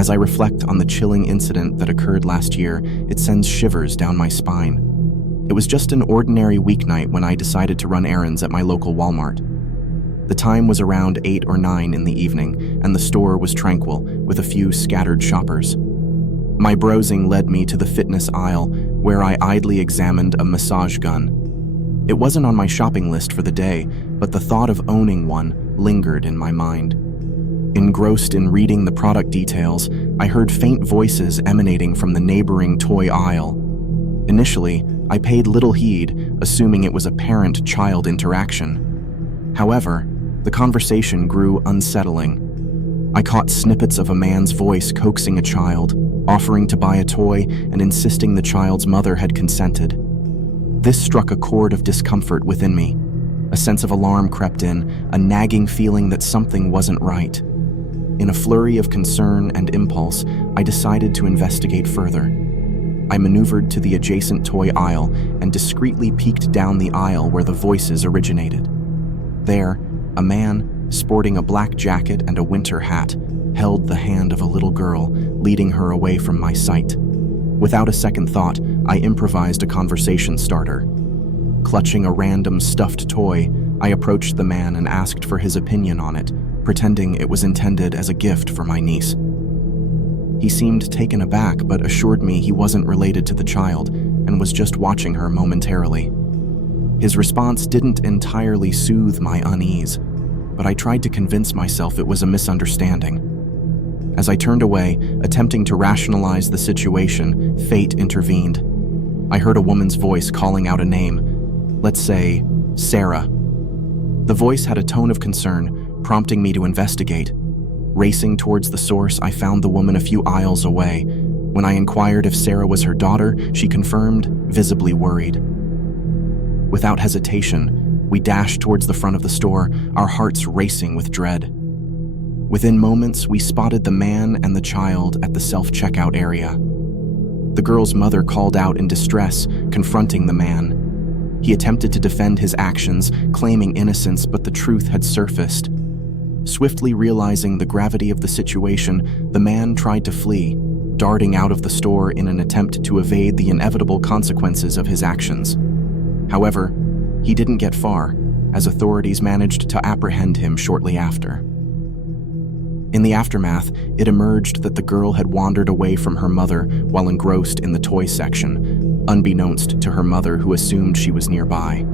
As I reflect on the chilling incident that occurred last year, it sends shivers down my spine. It was just an ordinary weeknight when I decided to run errands at my local Walmart. The time was around 8 or 9 in the evening, and the store was tranquil, with a few scattered shoppers. My browsing led me to the fitness aisle, where I idly examined a massage gun. It wasn't on my shopping list for the day, but the thought of owning one lingered in my mind. Engrossed in reading the product details, I heard faint voices emanating from the neighboring toy aisle. Initially, I paid little heed, assuming it was a parent-child interaction. However, the conversation grew unsettling. I caught snippets of a man's voice coaxing a child, offering to buy a toy and insisting the child's mother had consented. This struck a chord of discomfort within me. A sense of alarm crept in, a nagging feeling that something wasn't right. In a flurry of concern and impulse, I decided to investigate further. I maneuvered to the adjacent toy aisle and discreetly peeked down the aisle where the voices originated. There, a man, sporting a black jacket and a winter hat, held the hand of a little girl, leading her away from my sight. Without a second thought, I improvised a conversation starter. Clutching a random stuffed toy, I approached the man and asked for his opinion on it, pretending it was intended as a gift for my niece. He seemed taken aback but assured me he wasn't related to the child and was just watching her momentarily. His response didn't entirely soothe my unease, but I tried to convince myself it was a misunderstanding. As I turned away, attempting to rationalize the situation, fate intervened. I heard a woman's voice calling out a name, let's say, Sarah. The voice had a tone of concern, prompting me to investigate. Racing towards the source, I found the woman a few aisles away. When I inquired if Sarah was her daughter, she confirmed, visibly worried. Without hesitation, we dashed towards the front of the store, our hearts racing with dread. Within moments, we spotted the man and the child at the self-checkout area. The girl's mother called out in distress, confronting the man. He attempted to defend his actions, claiming innocence, but the truth had surfaced. Swiftly realizing the gravity of the situation, the man tried to flee, darting out of the store in an attempt to evade the inevitable consequences of his actions. However, he didn't get far, as authorities managed to apprehend him shortly after. In the aftermath, it emerged that the girl had wandered away from her mother while engrossed in the toy section, unbeknownst to her mother, who assumed she was nearby.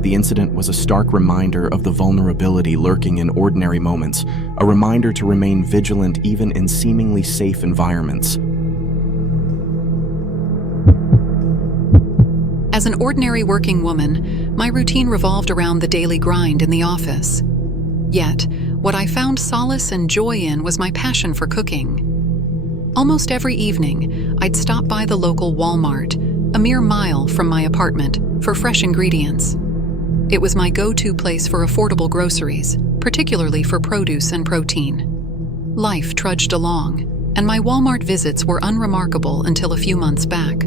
The incident was a stark reminder of the vulnerability lurking in ordinary moments, a reminder to remain vigilant even in seemingly safe environments. As an ordinary working woman, my routine revolved around the daily grind in the office. Yet, what I found solace and joy in was my passion for cooking. Almost every evening, I'd stop by the local Walmart, a mere mile from my apartment, for fresh ingredients. It was my go-to place for affordable groceries, particularly for produce and protein. Life trudged along, and my Walmart visits were unremarkable until a few months back.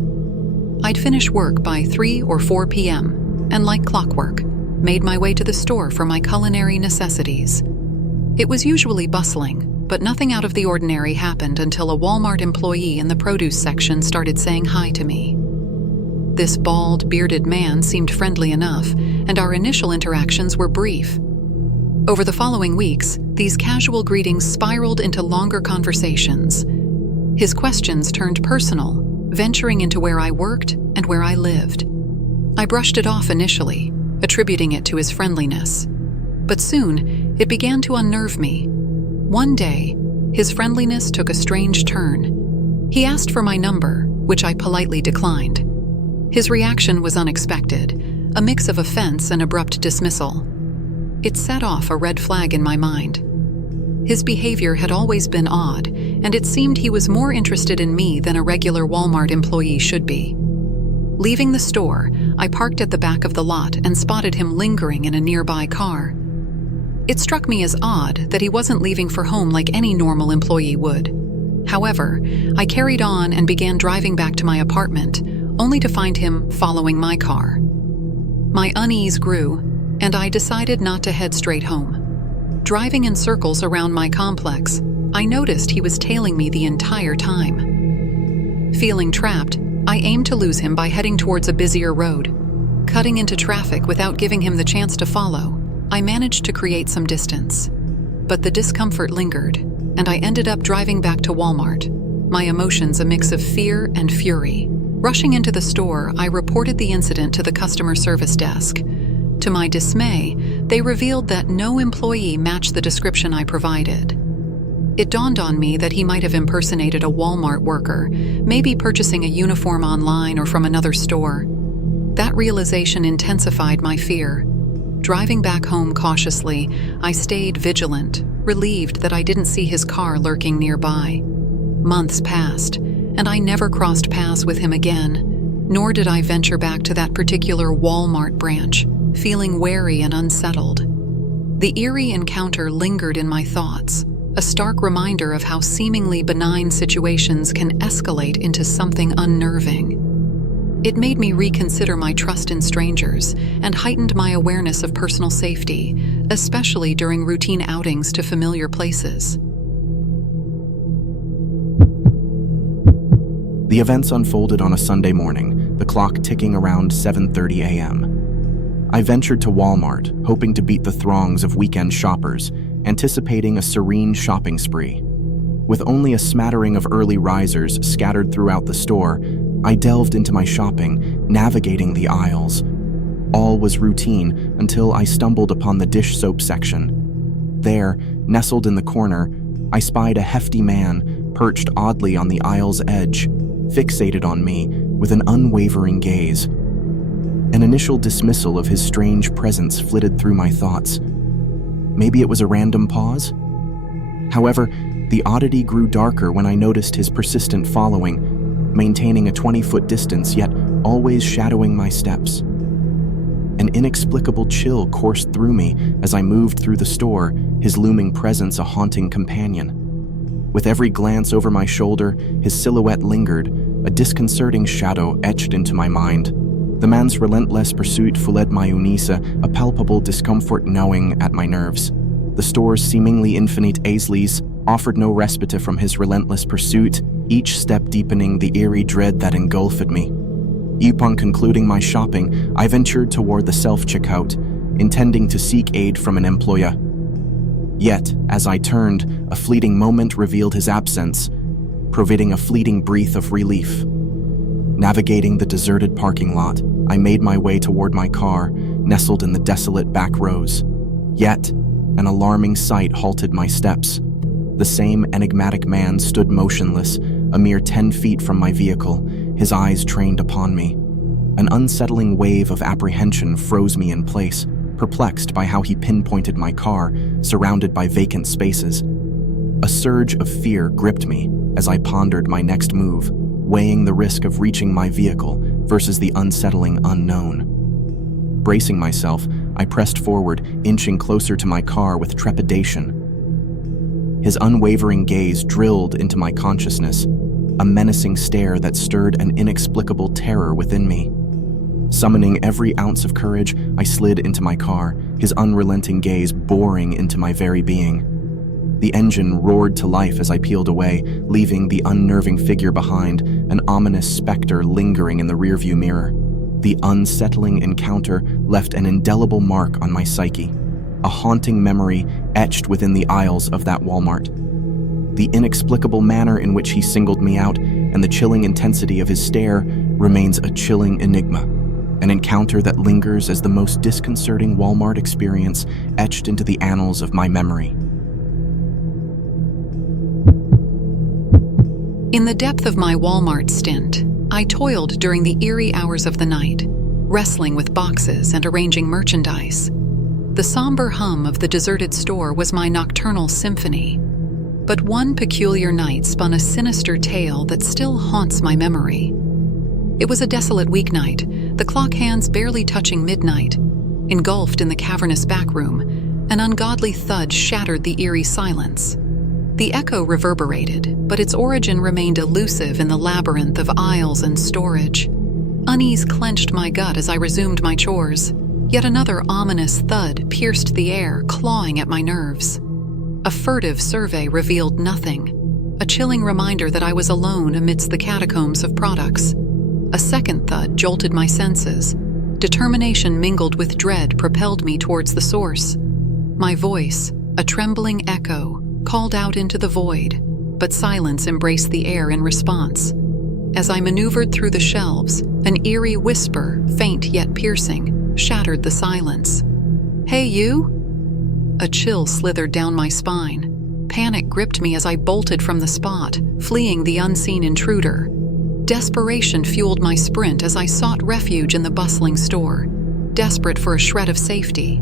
I'd finish work by 3 or 4 p.m., and like clockwork, made my way to the store for my culinary necessities. It was usually bustling, but nothing out of the ordinary happened until a Walmart employee in the produce section started saying hi to me. This bald, bearded man seemed friendly enough, and our initial interactions were brief. Over the following weeks, these casual greetings spiraled into longer conversations. His questions turned personal, venturing into where I worked and where I lived. I brushed it off initially, attributing it to his friendliness. But soon, it began to unnerve me. One day, his friendliness took a strange turn. He asked for my number, which I politely declined. His reaction was unexpected, a mix of offense and abrupt dismissal. It set off a red flag in my mind. His behavior had always been odd, and it seemed he was more interested in me than a regular Walmart employee should be. Leaving the store, I parked at the back of the lot and spotted him lingering in a nearby car. It struck me as odd that he wasn't leaving for home like any normal employee would. However, I carried on and began driving back to my apartment, only to find him following my car. My unease grew, and I decided not to head straight home. Driving in circles around my complex, I noticed he was tailing me the entire time. Feeling trapped, I aimed to lose him by heading towards a busier road. Cutting into traffic without giving him the chance to follow, I managed to create some distance. But the discomfort lingered, and I ended up driving back to Walmart, my emotions a mix of fear and fury. Rushing into the store, I reported the incident to the customer service desk. To my dismay, they revealed that no employee matched the description I provided. It dawned on me that he might have impersonated a Walmart worker, maybe purchasing a uniform online or from another store. That realization intensified my fear. Driving back home cautiously, I stayed vigilant, relieved that I didn't see his car lurking nearby. Months passed, and I never crossed paths with him again, nor did I venture back to that particular Walmart branch, feeling wary and unsettled. The eerie encounter lingered in my thoughts, a stark reminder of how seemingly benign situations can escalate into something unnerving. It made me reconsider my trust in strangers and heightened my awareness of personal safety, especially during routine outings to familiar places. The events unfolded on a Sunday morning, the clock ticking around 7:30 a.m. I ventured to Walmart, hoping to beat the throngs of weekend shoppers, anticipating a serene shopping spree. With only a smattering of early risers scattered throughout the store, I delved into my shopping, navigating the aisles. All was routine until I stumbled upon the dish soap section. There, nestled in the corner, I spied a hefty man perched oddly on the aisle's edge, fixated on me with an unwavering gaze. An initial dismissal of his strange presence flitted through my thoughts. Maybe it was a random pause? However, the oddity grew darker when I noticed his persistent following, maintaining a 20-foot distance yet always shadowing my steps. An inexplicable chill coursed through me as I moved through the store, his looming presence a haunting companion. With every glance over my shoulder, his silhouette lingered, a disconcerting shadow etched into my mind. The man's relentless pursuit fled my unisa, a palpable discomfort gnawing at my nerves. The store's seemingly infinite Aisleys offered no respite from his relentless pursuit, each step deepening the eerie dread that engulfed me. Upon concluding my shopping, I ventured toward the self-checkout, intending to seek aid from an employer. Yet, as I turned, a fleeting moment revealed his absence, providing a fleeting breath of relief. Navigating the deserted parking lot, I made my way toward my car, nestled in the desolate back rows. Yet, an alarming sight halted my steps. The same enigmatic man stood motionless, a mere 10 feet from my vehicle, his eyes trained upon me. An unsettling wave of apprehension froze me in place, perplexed by how he pinpointed my car, surrounded by vacant spaces. A surge of fear gripped me as I pondered my next move, weighing the risk of reaching my vehicle versus the unsettling unknown. Bracing myself, I pressed forward, inching closer to my car with trepidation. His unwavering gaze drilled into my consciousness, a menacing stare that stirred an inexplicable terror within me. Summoning every ounce of courage, I slid into my car, his unrelenting gaze boring into my very being. The engine roared to life as I peeled away, leaving the unnerving figure behind, an ominous specter lingering in the rearview mirror. The unsettling encounter left an indelible mark on my psyche, a haunting memory etched within the aisles of that Walmart. The inexplicable manner in which he singled me out and the chilling intensity of his stare remains a chilling enigma, an encounter that lingers as the most disconcerting Walmart experience etched into the annals of my memory. In the depth of my Walmart stint, I toiled during the eerie hours of the night, wrestling with boxes and arranging merchandise. The somber hum of the deserted store was my nocturnal symphony. But one peculiar night spun a sinister tale that still haunts my memory. It was a desolate weeknight, the clock hands barely touching midnight. Engulfed in the cavernous back room, an ungodly thud shattered the eerie silence. The echo reverberated, but its origin remained elusive in the labyrinth of aisles and storage. Unease clenched my gut as I resumed my chores. Yet another ominous thud pierced the air, clawing at my nerves. A furtive survey revealed nothing, a chilling reminder that I was alone amidst the catacombs of products. A second thud jolted my senses. Determination mingled with dread propelled me towards the source. My voice, a trembling echo, called out into the void, but silence embraced the air in response. As I maneuvered through the shelves, an eerie whisper, faint yet piercing, shattered the silence. "Hey, you?" A chill slithered down my spine. Panic gripped me as I bolted from the spot, fleeing the unseen intruder. Desperation fueled my sprint as I sought refuge in the bustling store, desperate for a shred of safety.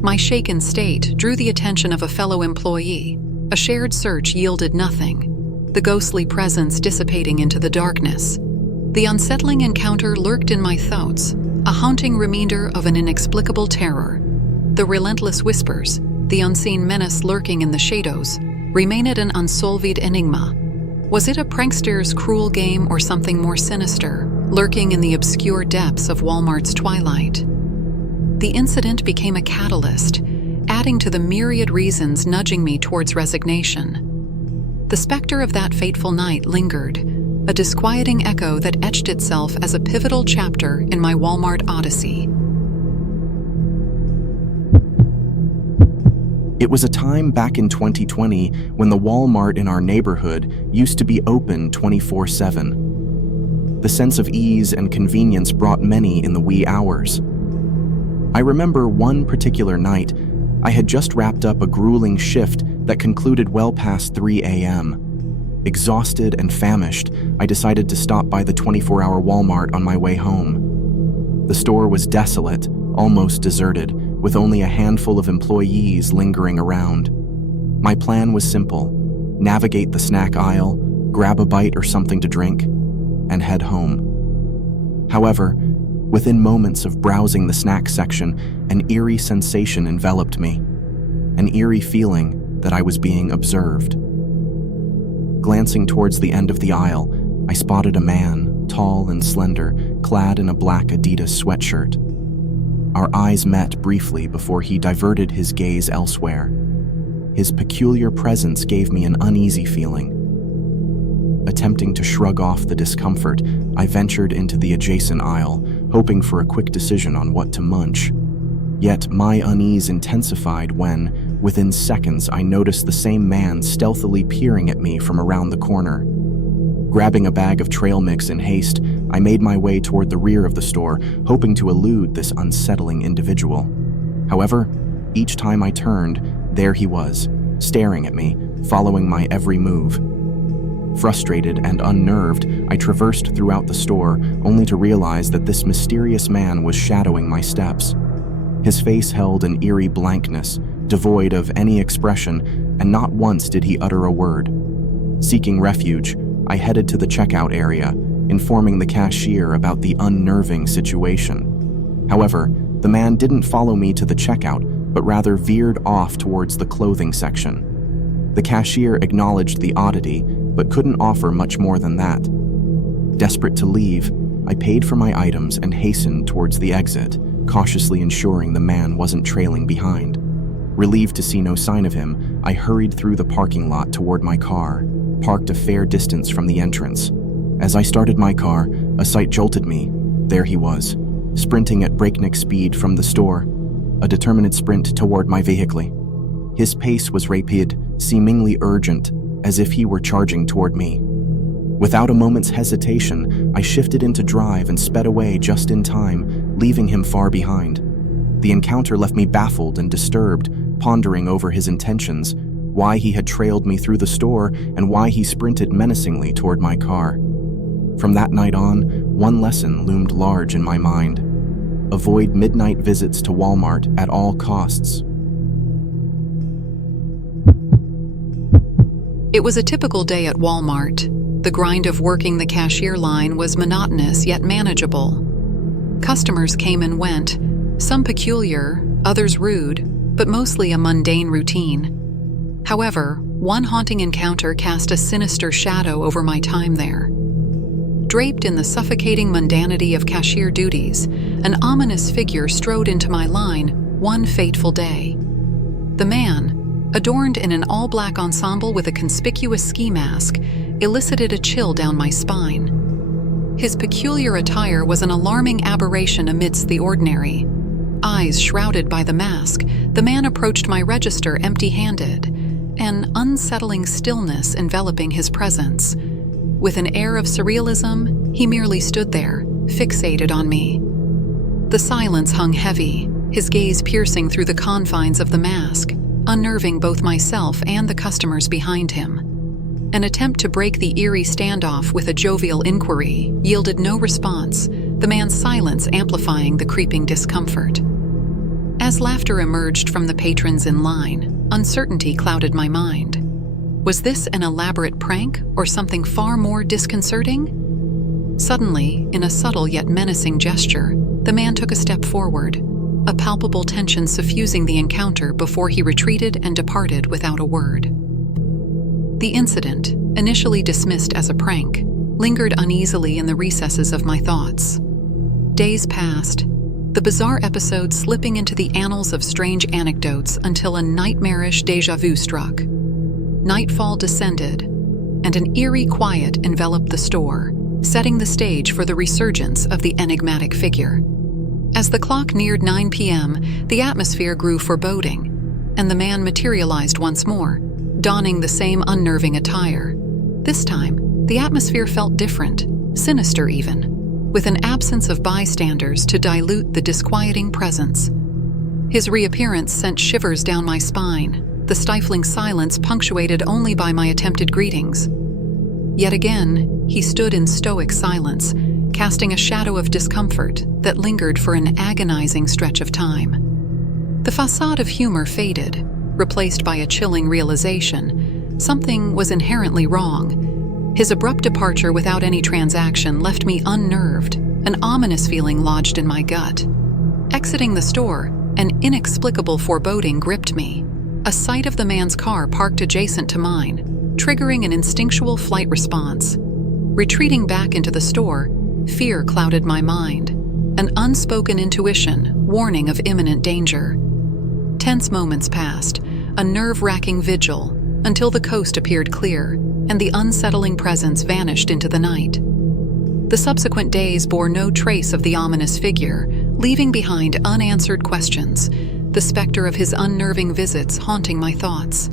My shaken state drew the attention of a fellow employee. A shared search yielded nothing, the ghostly presence dissipating into the darkness. The unsettling encounter lurked in my thoughts, a haunting reminder of an inexplicable terror. The relentless whispers, the unseen menace lurking in the shadows, remained an unsolved enigma. Was it a prankster's cruel game or something more sinister, lurking in the obscure depths of Walmart's twilight? The incident became a catalyst, adding to the myriad reasons nudging me towards resignation. The specter of that fateful night lingered, a disquieting echo that etched itself as a pivotal chapter in my Walmart odyssey. It was a time back in 2020 when the Walmart in our neighborhood used to be open 24/7. The sense of ease and convenience brought many in the wee hours. I remember one particular night, I had just wrapped up a grueling shift that concluded well past 3 a.m. Exhausted and famished, I decided to stop by the 24-hour Walmart on my way home. The store was desolate, almost deserted, with only a handful of employees lingering around. My plan was simple: navigate the snack aisle, grab a bite or something to drink, and head home. However, within moments of browsing the snack section, an eerie sensation enveloped me. An eerie feeling that I was being observed. Glancing towards the end of the aisle, I spotted a man, tall and slender, clad in a black Adidas sweatshirt. Our eyes met briefly before he diverted his gaze elsewhere. His peculiar presence gave me an uneasy feeling. Attempting to shrug off the discomfort, I ventured into the adjacent aisle, hoping for a quick decision on what to munch. Yet my unease intensified when, within seconds, I noticed the same man stealthily peering at me from around the corner. Grabbing a bag of trail mix in haste, I made my way toward the rear of the store, hoping to elude this unsettling individual. However, each time I turned, there he was, staring at me, following my every move. Frustrated and unnerved, I traversed throughout the store, only to realize that this mysterious man was shadowing my steps. His face held an eerie blankness, devoid of any expression, and not once did he utter a word. Seeking refuge, I headed to the checkout area, informing the cashier about the unnerving situation. However, the man didn't follow me to the checkout, but rather veered off towards the clothing section. The cashier acknowledged the oddity, but couldn't offer much more than that. Desperate to leave, I paid for my items and hastened towards the exit, cautiously ensuring the man wasn't trailing behind. Relieved to see no sign of him, I hurried through the parking lot toward my car, parked a fair distance from the entrance. As I started my car, a sight jolted me. There he was, sprinting at breakneck speed from the store, a determined sprint toward my vehicle. His pace was rapid, seemingly urgent, as if he were charging toward me. Without a moment's hesitation, I shifted into drive and sped away just in time, leaving him far behind. The encounter left me baffled and disturbed, pondering over his intentions, why he had trailed me through the store, and why he sprinted menacingly toward my car. From that night on, one lesson loomed large in my mind: avoid midnight visits to Walmart at all costs. It was a typical day at Walmart. The grind of working the cashier line was monotonous yet manageable. Customers came and went, some peculiar, others rude, but mostly a mundane routine. However, one haunting encounter cast a sinister shadow over my time there. Draped in the suffocating mundanity of cashier duties, an ominous figure strode into my line one fateful day. The man, adorned in an all-black ensemble with a conspicuous ski mask, elicited a chill down my spine. His peculiar attire was an alarming aberration amidst the ordinary. Eyes shrouded by the mask, the man approached my register empty-handed, an unsettling stillness enveloping his presence. With an air of surrealism, he merely stood there, fixated on me. The silence hung heavy, his gaze piercing through the confines of the mask, unnerving both myself and the customers behind him. An attempt to break the eerie standoff with a jovial inquiry yielded no response, the man's silence amplifying the creeping discomfort. As laughter emerged from the patrons in line, uncertainty clouded my mind. Was this an elaborate prank or something far more disconcerting? Suddenly, in a subtle yet menacing gesture, the man took a step forward, a palpable tension suffusing the encounter before he retreated and departed without a word. The incident, initially dismissed as a prank, lingered uneasily in the recesses of my thoughts. Days passed, the bizarre episode slipping into the annals of strange anecdotes until a nightmarish déjà vu struck. Nightfall descended, and an eerie quiet enveloped the store, setting the stage for the resurgence of the enigmatic figure. As the clock neared 9 p.m., the atmosphere grew foreboding, and the man materialized once more, donning the same unnerving attire. This time, the atmosphere felt different, sinister even, with an absence of bystanders to dilute the disquieting presence. His reappearance sent shivers down my spine, the stifling silence punctuated only by my attempted greetings. Yet again, he stood in stoic silence, casting a shadow of discomfort that lingered for an agonizing stretch of time. The facade of humor faded, replaced by a chilling realization. Something was inherently wrong. His abrupt departure without any transaction left me unnerved, an ominous feeling lodged in my gut. Exiting the store, an inexplicable foreboding gripped me. A sight of the man's car parked adjacent to mine, triggering an instinctual flight response. Retreating back into the store, fear clouded my mind, an unspoken intuition warning of imminent danger. Tense moments passed, a nerve-wracking vigil, until the coast appeared clear and the unsettling presence vanished into the night. The subsequent days bore no trace of the ominous figure, leaving behind unanswered questions, the specter of his unnerving visits haunting my thoughts.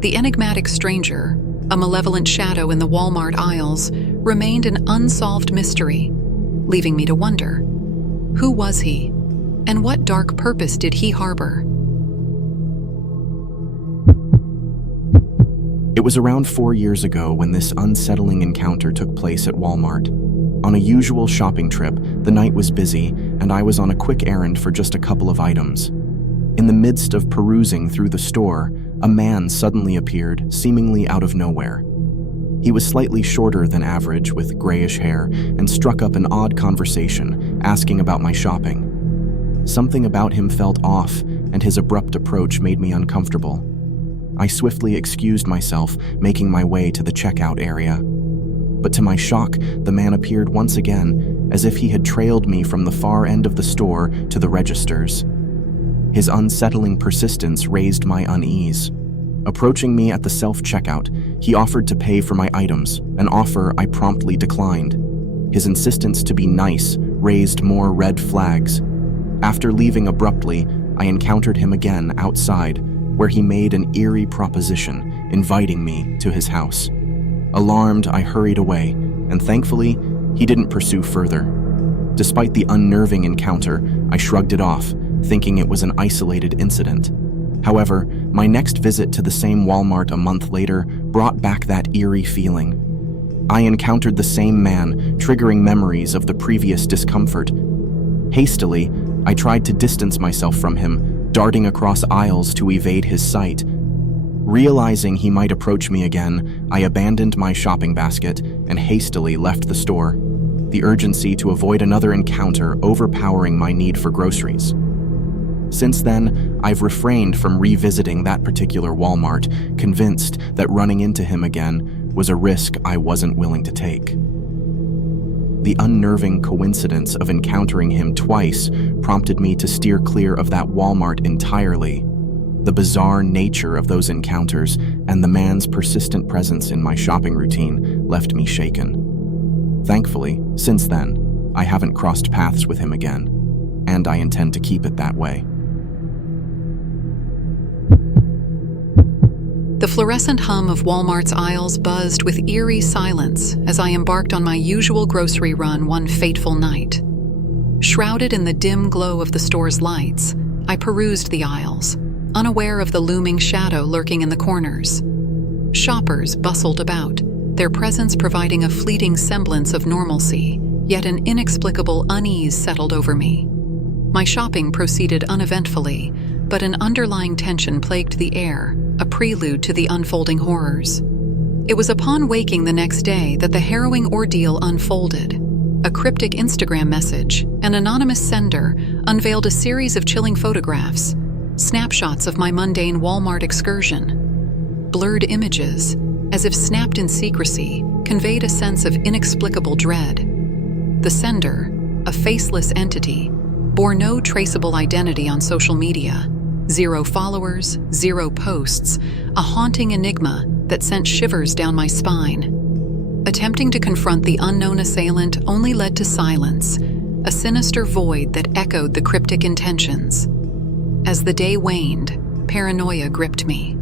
The enigmatic stranger, a malevolent shadow in the Walmart aisles, remained an unsolved mystery, leaving me to wonder, who was he, and what dark purpose did he harbor? It was around 4 years ago when this unsettling encounter took place at Walmart. On a usual shopping trip, the night was busy, and I was on a quick errand for just a couple of items. In the midst of perusing through the store, a man suddenly appeared, seemingly out of nowhere. He was slightly shorter than average, with grayish hair, and struck up an odd conversation, asking about my shopping. Something about him felt off, and his abrupt approach made me uncomfortable. I swiftly excused myself, making my way to the checkout area. But to my shock, the man appeared once again, as if he had trailed me from the far end of the store to the registers. His unsettling persistence raised my unease. Approaching me at the self-checkout, he offered to pay for my items, an offer I promptly declined. His insistence to be nice raised more red flags. After leaving abruptly, I encountered him again outside, where he made an eerie proposition, inviting me to his house. Alarmed, I hurried away, and thankfully, he didn't pursue further. Despite the unnerving encounter, I shrugged it off, thinking it was an isolated incident. However, my next visit to the same Walmart a month later brought back that eerie feeling. I encountered the same man, triggering memories of the previous discomfort. Hastily, I tried to distance myself from him, darting across aisles to evade his sight. Realizing he might approach me again, I abandoned my shopping basket and hastily left the store, the urgency to avoid another encounter overpowering my need for groceries. Since then, I've refrained from revisiting that particular Walmart, convinced that running into him again was a risk I wasn't willing to take. The unnerving coincidence of encountering him twice prompted me to steer clear of that Walmart entirely. The bizarre nature of those encounters and the man's persistent presence in my shopping routine left me shaken. Thankfully, since then, I haven't crossed paths with him again, and I intend to keep it that way. The fluorescent hum of Walmart's aisles buzzed with eerie silence as I embarked on my usual grocery run one fateful night. Shrouded in the dim glow of the store's lights, I perused the aisles, unaware of the looming shadow lurking in the corners. Shoppers bustled about, their presence providing a fleeting semblance of normalcy, yet an inexplicable unease settled over me. My shopping proceeded uneventfully, but an underlying tension plagued the air, a prelude to the unfolding horrors. It was upon waking the next day that the harrowing ordeal unfolded. A cryptic Instagram message, an anonymous sender, unveiled a series of chilling photographs, snapshots of my mundane Walmart excursion. Blurred images, as if snapped in secrecy, conveyed a sense of inexplicable dread. The sender, a faceless entity, bore no traceable identity on social media. 0 followers, 0 posts, a haunting enigma that sent shivers down my spine. Attempting to confront the unknown assailant only led to silence, a sinister void that echoed the cryptic intentions. As the day waned, paranoia gripped me.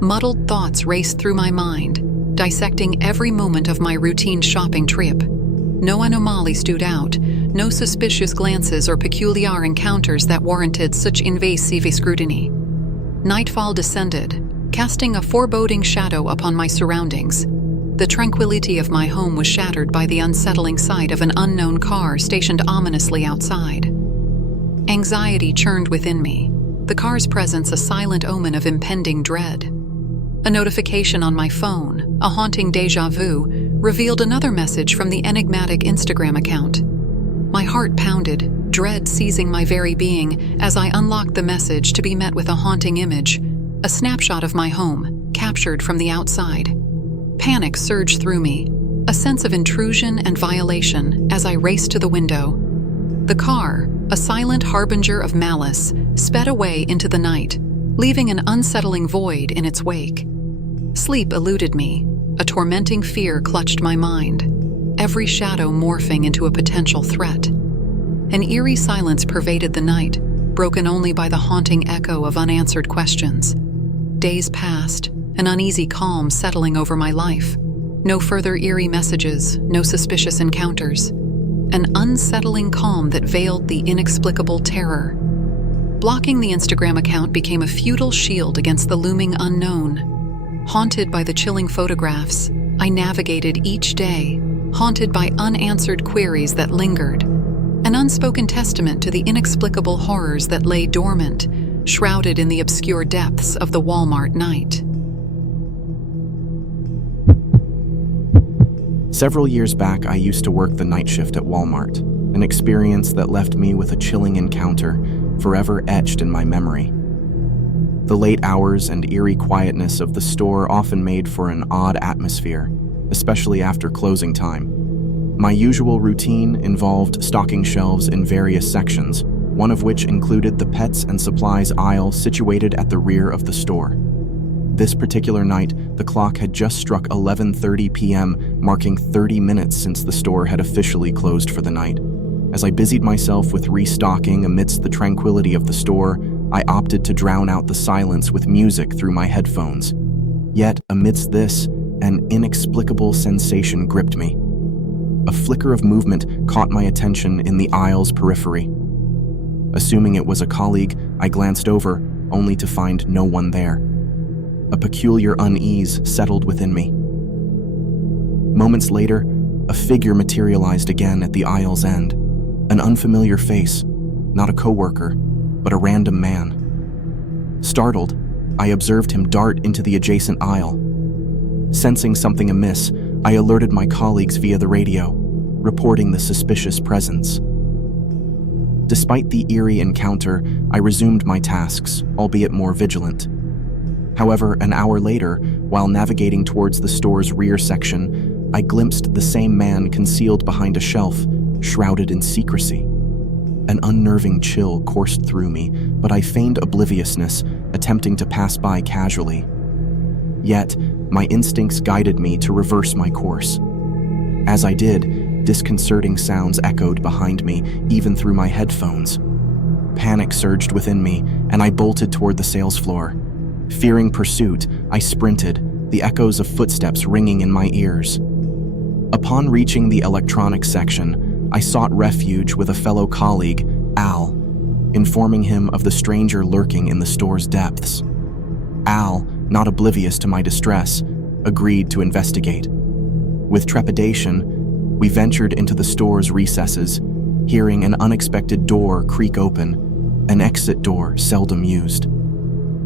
Muddled thoughts raced through my mind, dissecting every moment of my routine shopping trip. No anomaly stood out, no suspicious glances or peculiar encounters that warranted such invasive scrutiny. Nightfall descended, casting a foreboding shadow upon my surroundings. The tranquility of my home was shattered by the unsettling sight of an unknown car stationed ominously outside. Anxiety churned within me, the car's presence a silent omen of impending dread. A notification on my phone, a haunting déjà vu, revealed another message from the enigmatic Instagram account. My heart pounded, dread seizing my very being as I unlocked the message to be met with a haunting image, a snapshot of my home, captured from the outside. Panic surged through me, a sense of intrusion and violation as I raced to the window. The car, a silent harbinger of malice, sped away into the night, leaving an unsettling void in its wake. Sleep eluded me, a tormenting fear clutched my mind, every shadow morphing into a potential threat. An eerie silence pervaded the night, broken only by the haunting echo of unanswered questions. Days passed, an uneasy calm settling over my life. No further eerie messages, no suspicious encounters. An unsettling calm that veiled the inexplicable terror. Blocking the Instagram account became a futile shield against the looming unknown. Haunted by the chilling photographs, I navigated each day, haunted by unanswered queries that lingered, an unspoken testament to the inexplicable horrors that lay dormant, shrouded in the obscure depths of the Walmart night. Several years back, I used to work the night shift at Walmart, an experience that left me with a chilling encounter, forever etched in my memory. The late hours and eerie quietness of the store often made for an odd atmosphere, especially after closing time. My usual routine involved stocking shelves in various sections, one of which included the pets and supplies aisle situated at the rear of the store. This particular night, the clock had just struck 11:30 p.m., marking 30 minutes since the store had officially closed for the night. As I busied myself with restocking amidst the tranquility of the store, I opted to drown out the silence with music through my headphones. Yet, amidst this, an inexplicable sensation gripped me. A flicker of movement caught my attention in the aisle's periphery. Assuming it was a colleague, I glanced over, only to find no one there. A peculiar unease settled within me. Moments later, a figure materialized again at the aisle's end. An unfamiliar face, not a coworker, but a random man. Startled, I observed him dart into the adjacent aisle. Sensing something amiss, I alerted my colleagues via the radio, reporting the suspicious presence. Despite the eerie encounter, I resumed my tasks, albeit more vigilant. However, an hour later, while navigating towards the store's rear section, I glimpsed the same man concealed behind a shelf, shrouded in secrecy. An unnerving chill coursed through me, but I feigned obliviousness, attempting to pass by casually. Yet, my instincts guided me to reverse my course. As I did, disconcerting sounds echoed behind me, even through my headphones. Panic surged within me, and I bolted toward the sales floor. Fearing pursuit, I sprinted, the echoes of footsteps ringing in my ears. Upon reaching the electronics section, I sought refuge with a fellow colleague, Al, informing him of the stranger lurking in the store's depths. Al, not oblivious to my distress, agreed to investigate. With trepidation, we ventured into the store's recesses, hearing an unexpected door creak open, an exit door seldom used.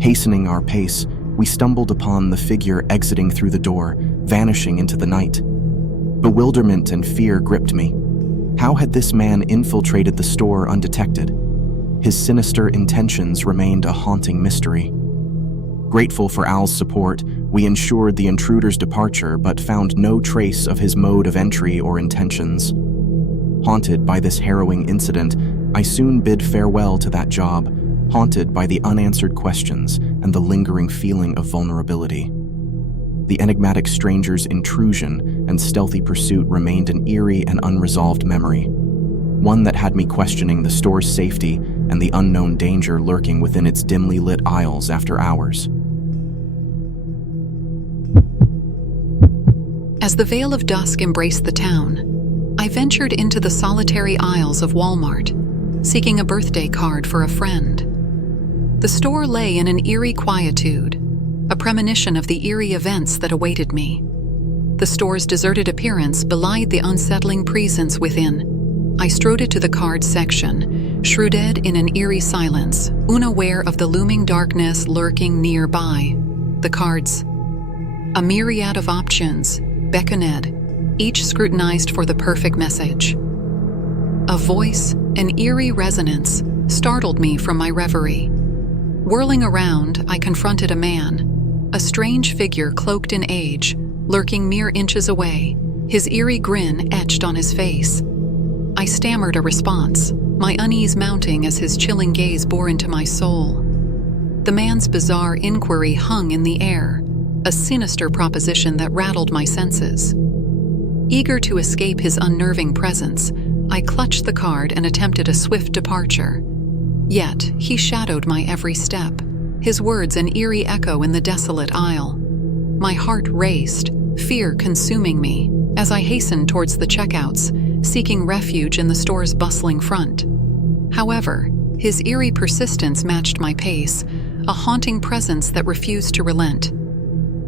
Hastening our pace, we stumbled upon the figure exiting through the door, vanishing into the night. Bewilderment and fear gripped me. How had this man infiltrated the store undetected? His sinister intentions remained a haunting mystery. Grateful for Al's support, we ensured the intruder's departure but found no trace of his mode of entry or intentions. Haunted by this harrowing incident, I soon bid farewell to that job, haunted by the unanswered questions and the lingering feeling of vulnerability. The enigmatic stranger's intrusion and stealthy pursuit remained an eerie and unresolved memory, one that had me questioning the store's safety and the unknown danger lurking within its dimly lit aisles after hours. As the veil of dusk embraced the town, I ventured into the solitary aisles of Walmart, seeking a birthday card for a friend. The store lay in an eerie quietude, a premonition of the eerie events that awaited me. The store's deserted appearance belied the unsettling presence within. I strode to the card section, shrouded in an eerie silence, unaware of the looming darkness lurking nearby. The cards. A myriad of options beckoned, each scrutinized for the perfect message. A voice, an eerie resonance, startled me from my reverie. Whirling around, I confronted a man, a strange figure cloaked in age, lurking mere inches away, his eerie grin etched on his face. I stammered a response, my unease mounting as his chilling gaze bore into my soul. The man's bizarre inquiry hung in the air, a sinister proposition that rattled my senses. Eager to escape his unnerving presence, I clutched the card and attempted a swift departure. Yet, he shadowed my every step, his words an eerie echo in the desolate aisle. My heart raced, fear consuming me, as I hastened towards the checkouts, seeking refuge in the store's bustling front. However, his eerie persistence matched my pace, a haunting presence that refused to relent.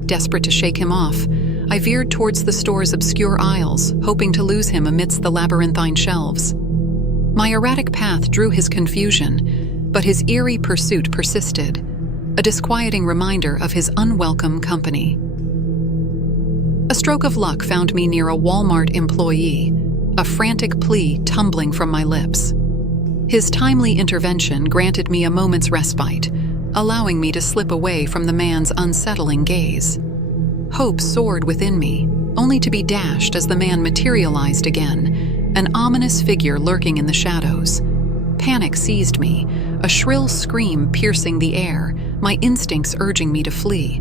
Desperate to shake him off, I veered towards the store's obscure aisles, hoping to lose him amidst the labyrinthine shelves. My erratic path drew his confusion, but his eerie pursuit persisted, a disquieting reminder of his unwelcome company. A stroke of luck found me near a Walmart employee, a frantic plea tumbling from my lips. His timely intervention granted me a moment's respite, allowing me to slip away from the man's unsettling gaze. Hope soared within me, only to be dashed as the man materialized again, an ominous figure lurking in the shadows. Panic seized me, a shrill scream piercing the air, my instincts urging me to flee.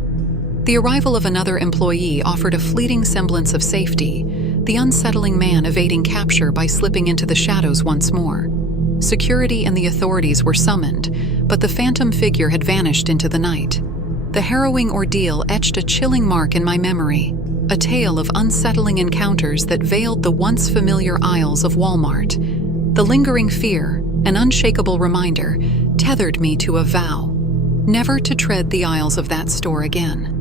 The arrival of another employee offered a fleeting semblance of safety, the unsettling man evading capture by slipping into the shadows once more. Security and the authorities were summoned, but the phantom figure had vanished into the night. The harrowing ordeal etched a chilling mark in my memory, a tale of unsettling encounters that veiled the once familiar aisles of Walmart. The lingering fear, an unshakable reminder, tethered me to a vow, never to tread the aisles of that store again.